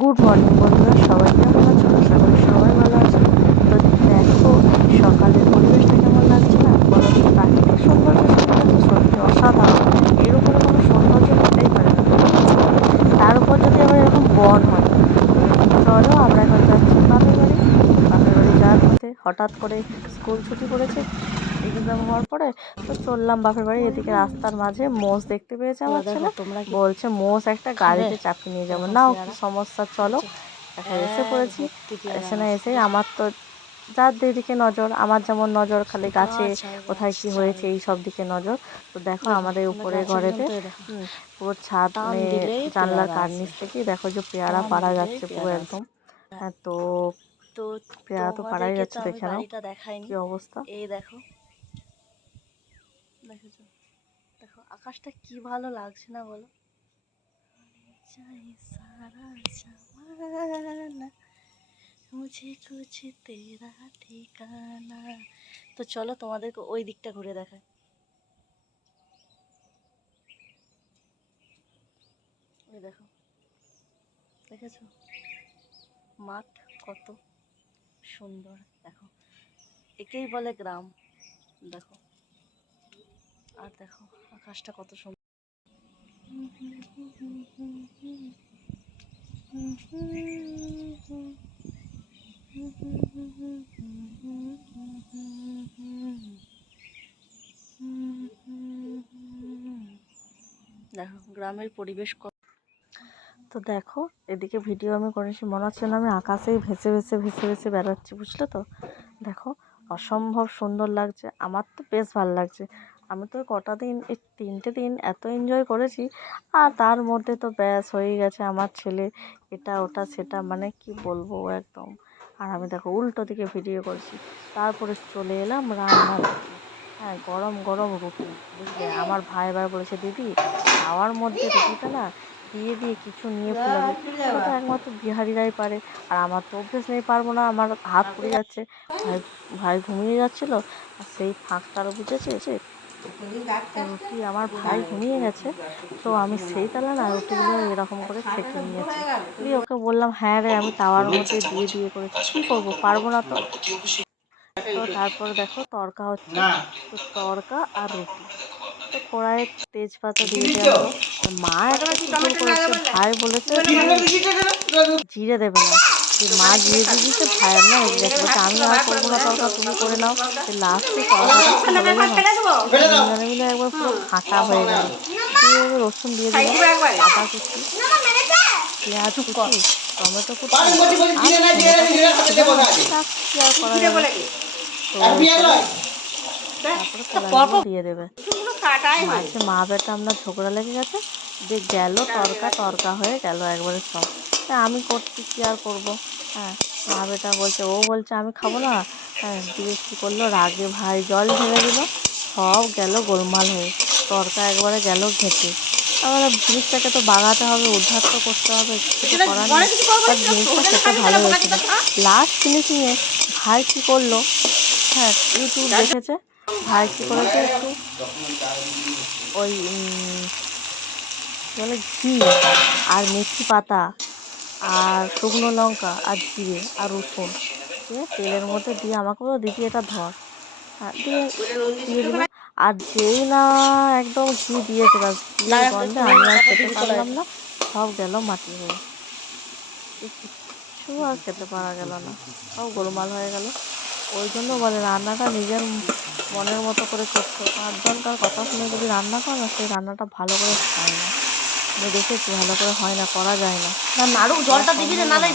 Good morning বন্ধুরা। সবাই কেমন আছো? আশা করি সবাই ভালো আছে। তো দেখো, সকালের পরিবেশটা কেমন লাগছে না? বলো প্রাকৃতিক সৌন্দর্য সম্পর্কে তো সত্যি অসাধারণ? এর উপরে কোনো সৌন্দর্য হতেই পারে না। তার উপর যদি আবার এরকম বন হয়, চলো আমরা এখন যাচ্ছি বাপের বাড়ি। বাপের বাড়ি যাওয়ার পথে হঠাৎ করে স্কুল ছুটি করেছে এক্সাম হওয়ার পরে তো চললাম বাপের বাড়ি এদিকে রাস্তার মাঝে মোষ দেখতে পেয়েছে আমার ছেলে। বলছে মোষ একটা গাড়িতে চাপিয়ে নিয়ে যাব। নাও কি সমস্যা চলো। এখন এসে পড়েছি। এসে না এসে আমার তো যার দিকে নজর আমার যেমন নজর খালি গাছে কোথায় কি হয়েছে এই সব দিকে নজর। তো দেখো আমাদের উপরে ঘরেতে পুরো ছাদ মানে জানলার কার্নিস থেকে। দেখো যে পেয়ারা পাড়া যাচ্ছে পুরো একদম। হ্যাঁ তো তো পেয়ারা তো পাড়াই তোমাদেরকে যাচ্ছে দেখে নাও কি অবস্থা। এই দেখো। দেখেছ? দেখো আকাশটা কি ভালো লাগছে না বলো? মুঝে কুছ তেরা ঠিকানা। তো চলো তোমাদেরকে ওই দিকটা ঘুরে দেখায় ওই দেখো দেখেছ? মাঠ কত সুন্দর দেখো। একেই বলে গ্রাম দেখো। আর দেখো, আকাশটা কত সুন্দর দেখো, গ্রামের পরিবেশ তো দেখো, এদিকে ভিডিও আমি করেছি, মনে হচ্ছে না আমি আকাশেই ভেসে ভেসে ভেসে ভেসে বেড়াচ্ছি বুঝলে তো? দেখো, অসম্ভব সুন্দর লাগছে, আমার তো বেশ ভালো লাগছে। আমি তো কটা দিন এই তিনটে দিন এত এনজয় করেছি। আর তার মধ্যে তো ব্যাস হয়ে গেছে আমার ছেলে। এটা, ওটা, সেটা মানে কি বলব একদম। আর আমি দেখো উল্টো দিকে ভিডিও করছি। তারপরে চলে এলাম রান্নার দিকে। হ্যাঁ গরম গরম রুটি, বুঝলে? আমার ভাই এবার বলেছে, দিদি, খাওয়ার মধ্যে রুটিটা না দিয়ে দিয়ে কিছু নিয়ে ফেলাবে ওটা একমাত্র বিহারিরাই পারে। আর আমার তো অভ্যেস নেই, পারব না। আমার হাত পড়ে যাচ্ছে। ভাই ভাই ঘুমিয়ে যাচ্ছিল। আর সেই ফাঁকটারও বুঝেছে রুটি আমার ভাই ঘুমিয়ে গেছে? তো আমি সেই তালা না রুটিগুলো এরকম করে ছেঁকে নিয়েছি। দিয়ে ওকে বললাম হ্যাঁ রে আমি তাওয়ার মধ্যে দিয়ে দিয়ে করেছি কী করব? পারব না তো। তো তারপর দেখো তরকা হচ্ছে তো তড়কা আর রুটি। তো কড়াইয়ে তেজপাতা দিয়ে দেওয়া আর মা একটা ভাই বলেছে জিরে দেবে না। যে মা দিয়ে না বলছে আমি আর করব না তরকা তুমি করে নাও। লাস্টে তরকাটা মিলে একবার পুরো ফাঁকা হয়ে গেল। দিয়ে রসুন দিয়ে দিল আদা কুচি পেঁয়াজ কুচি টমেটো কুচি। আর টমেটো কি আর করা যাবে? তো তারপরে দিয়ে দেবে। মাঝে মা বেটা আমরা ঝগড়া লেগে গেছে যে গেল তরকা তরকা হয়ে গেল একবারে সব। আমি করছি কি আর করব? হ্যাঁ মা বেটা বলছে ও বলছে আমি খাব না। হ্যাঁ দিয়ে কী করল রাগে ভাই জল ঢেলে দিল সব গেল গোলমাল হয়ে। তরকা একবারে গেল ঘেঁটে। তাহলে জিনিসটাকে তো বাগাতে হবে উদ্ধার তো করতে হবে কিছু করার নেই। বাট জিনিসটা খেতে ভালো হয়েছিল লাস্ট ফিনিশিংয়ে ভাই কী করল? হ্যাঁ ইউটিউব দেখেছে। ভাই কী করেছে একটু? ওই বলে ঘি আর মেথি পাতা। আর শুকনো লঙ্কা আর জিরে আর রসুন দিয়ে তেলের মধ্যে দিয়ে আমাকে বলল দিদি এটা ধর। দিয়ে দিয়ে দিল আর যেই না একদম ঘি দিয়েছে গন্ধে আমি আর খেতে পারলাম না। সব গেল মাটি হয়ে। কিচ্ছু আর খেতে পারা গেল না। সব গোলমাল হয়ে গেল। ওই জন্য বলে রান্নাটা নিজের মনের মতো করে করতে পাঁচজনকার কথা শুনে যদি রান্না করো না সেই রান্নাটা ভালো করে হয় না। দেখেছি ভালো করে হয় না করা যায় না। না নাড়ু জলটা দিবি রে নালে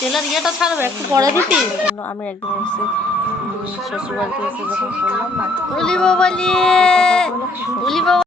তেলের ইয়েটা ছাড়বে একটু পরে দিবি। জন্য আমি একদিন এসে শ্বশুরবাড়িতে এসে যখন না বলি বাবা